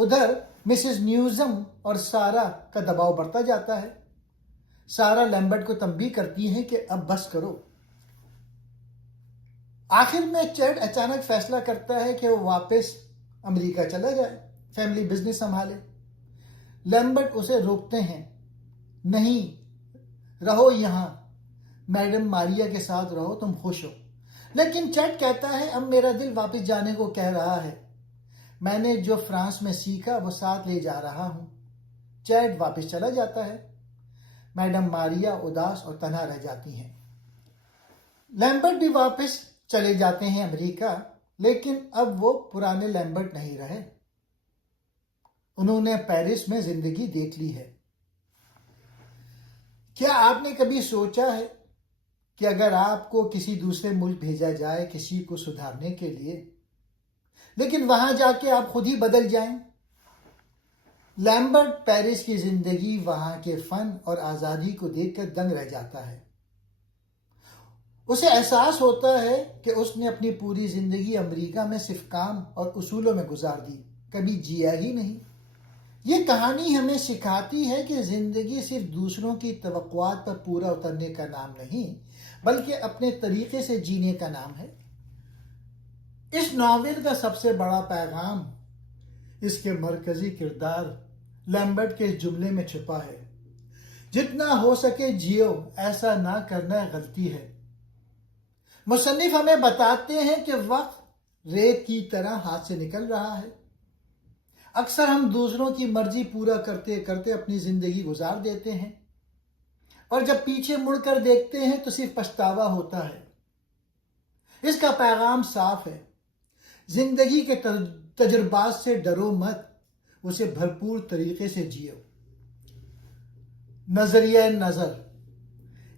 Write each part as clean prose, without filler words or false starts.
ادھر مسز نیوزم اور سارا کا دباؤ بڑھتا جاتا ہے. سارا لیمبرٹ کو تنبیہ کرتی ہیں کہ اب بس کرو. آخر میں چیڈ اچانک فیصلہ کرتا ہے کہ وہ واپس امریکہ چلا جائے، فیملی بزنس سنبھالے. لیمبرٹ اسے روکتے ہیں، نہیں رہو یہاں، میڈم ماریا کے ساتھ رہو، تم خوش ہو. لیکن چیڈ کہتا ہے اب میرا دل واپس جانے کو کہہ رہا ہے، میں نے جو فرانس میں سیکھا وہ ساتھ لے جا رہا ہوں. چیڈ واپس چلا جاتا ہے. میڈم ماریا اداس اور تنہا رہ جاتی ہیں. لیمبرٹ بھی واپس چلے جاتے ہیں امریکہ، لیکن اب وہ پرانے لیمبرٹ نہیں رہے. انہوں نے پیرس میں زندگی دیکھ لی ہے. کیا آپ نے کبھی سوچا ہے کہ اگر آپ کو کسی دوسرے ملک بھیجا جائے کسی کو سدھارنے کے لیے، لیکن وہاں جا کے آپ خود ہی بدل جائیں؟ لیمبرٹ پیرس کی زندگی، وہاں کے فن اور آزادی کو دیکھ کر دنگ رہ جاتا ہے. اسے احساس ہوتا ہے کہ اس نے اپنی پوری زندگی امریکہ میں صرف کام اور اصولوں میں گزار دی، کبھی جیا ہی نہیں. یہ کہانی ہمیں سکھاتی ہے کہ زندگی صرف دوسروں کی توقعات پر پورا اترنے کا نام نہیں، بلکہ اپنے طریقے سے جینے کا نام ہے. اس ناول کا سب سے بڑا پیغام اس کے مرکزی کردار لیمبرٹ کے اس جملے میں چھپا ہے، جتنا ہو سکے جیو، ایسا نہ کرنا غلطی ہے. مصنف ہمیں بتاتے ہیں کہ وقت ریت کی طرح ہاتھ سے نکل رہا ہے. اکثر ہم دوسروں کی مرضی پورا کرتے کرتے اپنی زندگی گزار دیتے ہیں، اور جب پیچھے مڑ کر دیکھتے ہیں تو صرف پچھتاوا ہوتا ہے. اس کا پیغام صاف ہے، زندگی کے تجربات سے ڈرو مت، اسے بھرپور طریقے سے جیو. نظریہ نظر،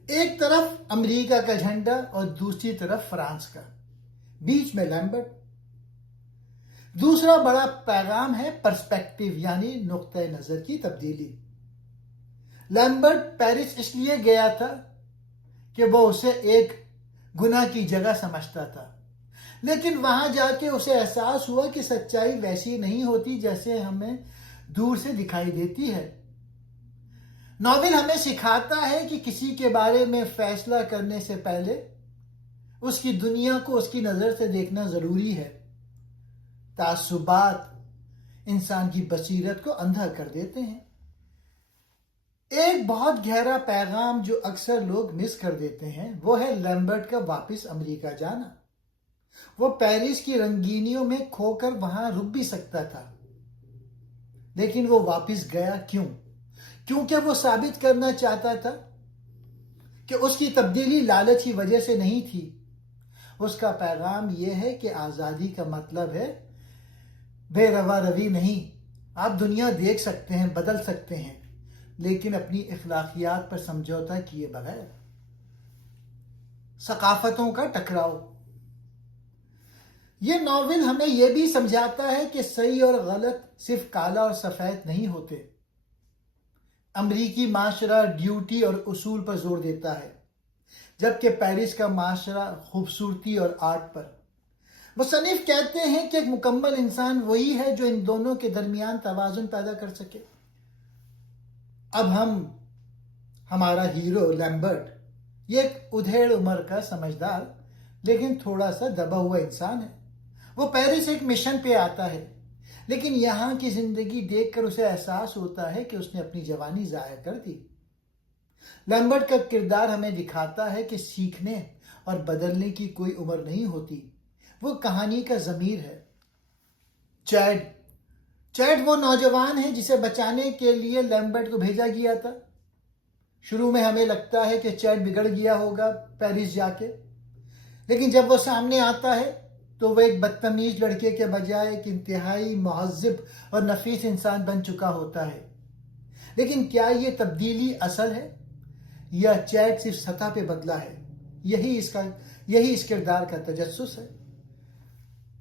ایک طرف امریکہ کا جھنڈا اور دوسری طرف فرانس کا، بیچ میں لیمبرٹ. دوسرا بڑا پیغام ہے پرسپیکٹیو، یعنی نقطہ نظر کی تبدیلی. لیمبرٹ پیرس اس لیے گیا تھا کہ وہ اسے ایک گناہ کی جگہ سمجھتا تھا، لیکن وہاں جا کے اسے احساس ہوا کہ سچائی ویسی نہیں ہوتی جیسے ہمیں دور سے دکھائی دیتی ہے. ناول ہمیں سکھاتا ہے کہ کسی کے بارے میں فیصلہ کرنے سے پہلے اس کی دنیا کو اس کی نظر سے دیکھنا ضروری ہے. تعصبات انسان کی بصیرت کو اندھا کر دیتے ہیں. ایک بہت گہرا پیغام جو اکثر لوگ مس کر دیتے ہیں وہ ہے لیمبرٹ کا واپس امریکہ جانا. وہ پیرس کی رنگینیوں میں کھو کر وہاں رک بھی سکتا تھا، لیکن وہ واپس گیا کیوں؟ کیونکہ وہ ثابت کرنا چاہتا تھا کہ اس کی تبدیلی لالچ کی وجہ سے نہیں تھی. اس کا پیغام یہ ہے کہ آزادی کا مطلب ہے بے روا روی نہیں. آپ دنیا دیکھ سکتے ہیں، بدل سکتے ہیں، لیکن اپنی اخلاقیات پر سمجھوتا کیے بغیر. ثقافتوں کا ٹکراؤ، یہ ناول ہمیں یہ بھی سمجھاتا ہے کہ صحیح اور غلط صرف کالا اور سفید نہیں ہوتے. امریکی معاشرہ ڈیوٹی اور اصول پر زور دیتا ہے، جبکہ پیرس کا معاشرہ خوبصورتی اور آرٹ پر. مصنف کہتے ہیں کہ ایک مکمل انسان وہی ہے جو ان دونوں کے درمیان توازن پیدا کر سکے. اب ہمارا ہیرو لیمبرٹ، یہ ایک ادھیڑ عمر کا سمجھدار لیکن تھوڑا سا دبا ہوا انسان ہے. وہ پیرس ایک مشن پہ آتا ہے، لیکن یہاں کی زندگی دیکھ کر اسے احساس ہوتا ہے کہ اس نے اپنی جوانی ضائع کر دی. لیمبرٹ کا کردار ہمیں دکھاتا ہے کہ سیکھنے اور بدلنے کی کوئی عمر نہیں ہوتی. وہ کہانی کا ضمیر ہے. چیڈ وہ نوجوان ہے جسے بچانے کے لیے لیمبرٹ کو بھیجا گیا تھا. شروع میں ہمیں لگتا ہے کہ چیڈ بگڑ گیا ہوگا پیرس جا کے، لیکن جب وہ سامنے آتا ہے تو وہ ایک بدتمیز لڑکے کے بجائے ایک انتہائی مہذب اور نفیس انسان بن چکا ہوتا ہے. لیکن کیا یہ تبدیلی اصل ہے یا چیڈ صرف سطح پہ بدلا ہے؟ یہی اس کردار کا تجسس ہے.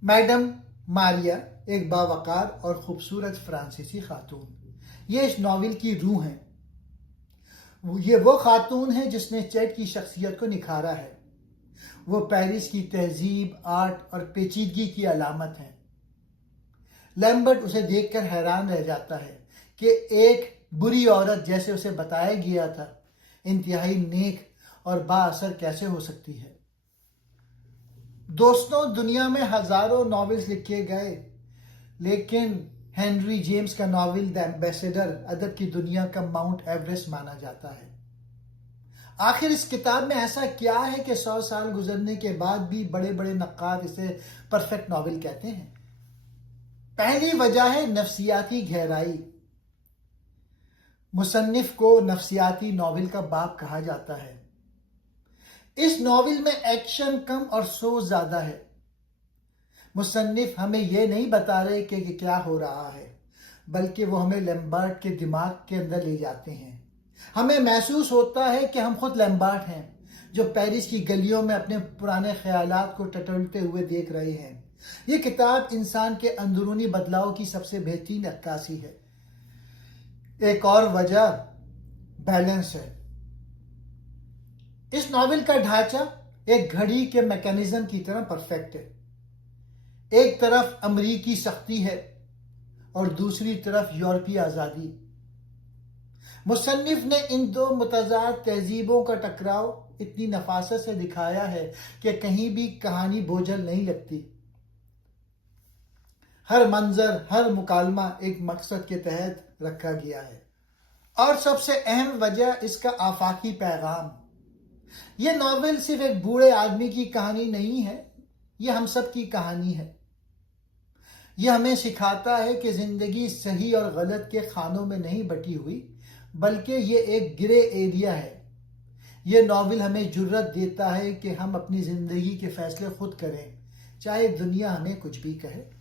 میڈم ماریا ایک باوقار اور خوبصورت فرانسیسی خاتون، یہ اس ناول کی روح ہے. یہ وہ خاتون ہے جس نے چیڈ کی شخصیت کو نکھارا ہے. وہ پیرس کی تہذیب، آرٹ اور پیچیدگی کی علامت ہیں. لیمبرٹ اسے دیکھ کر حیران رہ جاتا ہے کہ ایک بری عورت جیسے اسے بتایا گیا تھا انتہائی نیک اور با اثر کیسے ہو سکتی ہے۔ دوستوں، دنیا میں ہزاروں ناولز لکھے گئے، لیکن ہنری جیمز کا ناول دی ایمبیسیڈر ادب کی دنیا کا ماؤنٹ ایوریسٹ مانا جاتا ہے۔ آخر اس کتاب میں ایسا کیا ہے کہ 100 سال گزرنے کے بعد بھی بڑے بڑے نقاد اسے پرفیکٹ ناول کہتے ہیں؟ پہلی وجہ ہے نفسیاتی گہرائی۔ مصنف کو نفسیاتی ناول کا باپ کہا جاتا ہے۔ اس ناول میں ایکشن کم اور سوز زیادہ ہے۔ مصنف ہمیں یہ نہیں بتا رہے کہ کیا ہو رہا ہے، بلکہ وہ ہمیں لیمبرٹ کے دماغ کے اندر لے جاتے ہیں۔ ہمیں محسوس ہوتا ہے کہ ہم خود لیمبرٹ ہیں جو پیرس کی گلیوں میں اپنے پرانے خیالات کو ٹٹولتے ہوئے دیکھ رہے ہیں۔ یہ کتاب انسان کے اندرونی بدلاؤ کی سب سے بہترین عکاسی ہے۔ ایک اور وجہ بیلنس ہے۔ اس ناول کا ڈھانچہ ایک گھڑی کے میکینزم کی طرح پرفیکٹ ہے۔ ایک طرف امریکی سختی ہے اور دوسری طرف یورپی آزادی۔ مصنف نے ان دو متضاد تہذیبوں کا ٹکراؤ اتنی نفاست سے دکھایا ہے کہ کہیں بھی کہانی بوجھل نہیں لگتی۔ ہر منظر، ہر مکالمہ ایک مقصد کے تحت رکھا گیا ہے۔ اور سب سے اہم وجہ اس کا آفاقی پیغام۔ یہ ناول صرف ایک بوڑھے آدمی کی کہانی نہیں ہے، یہ ہم سب کی کہانی ہے۔ یہ ہمیں سکھاتا ہے کہ زندگی صحیح اور غلط کے خانوں میں نہیں بٹی ہوئی، بلکہ یہ ایک گرے ایریا ہے۔ یہ ناول ہمیں جرأت دیتا ہے کہ ہم اپنی زندگی کے فیصلے خود کریں، چاہے دنیا ہمیں کچھ بھی کہے۔